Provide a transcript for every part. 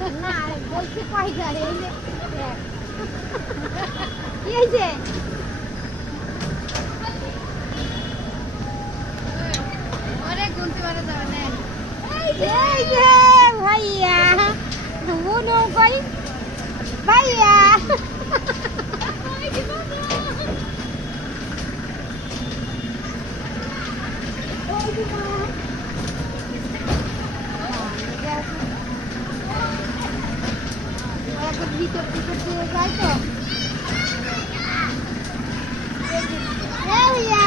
না বলছি পয়সা এই যে কি হয়েছে অনেক গুনতে পারে যাবে না এই যে ভাইয়া মুনু কই ভাইয়া ভিতর ভিতর দিয়ে যায় তো ভাইয়া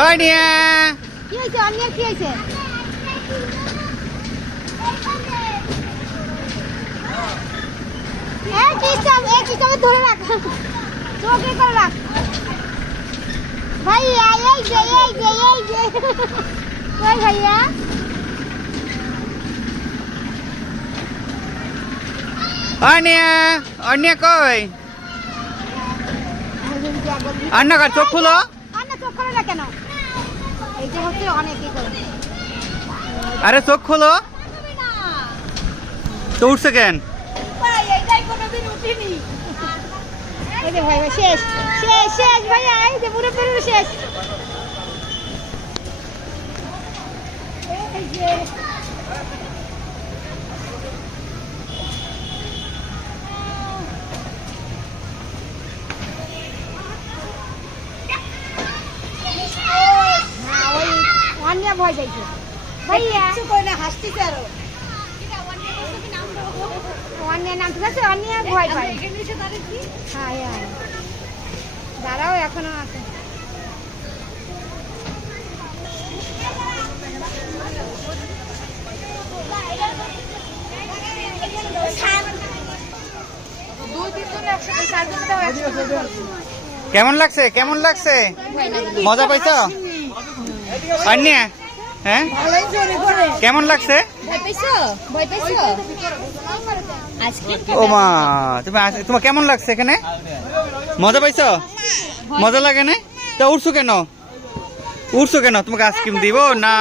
ওই নিয়া কি হয়েছে অন্য কি হয়েছে কি সব ধরে রাখ চোখে করে রাখ ভাইয়া এই যে কই ভাইয়া অন্য কই অন্য কার চোখ খুলো আন্না চোখ করে না কেন এই যে হচ্ছে অনেকই করে আরে চোখ খোলো তো উঠছে কেন এই যে ভাই শেষ শেষ শেষ ভাইয়া এই যে পুরো পুরো শেষ এই যে অন্য ভয় যাইছে ভাইয়া কিছু কই না হাসতিছে আরো অন্য নাম ঠিক আছে অন্য ভয় পায় হ্যাঁ হ্যাঁ দাঁড়াও এখনো আছে কেমন লাগছে কেমন লাগছে মজা পাইছো অন্য হ্যাঁ কেমন লাগছে ও মা তোমার কেমন লাগছে এখানে মজা পাইছো মজা লাগে না তা উঠছো কেন তোমাকে আইসক্রিম দিব না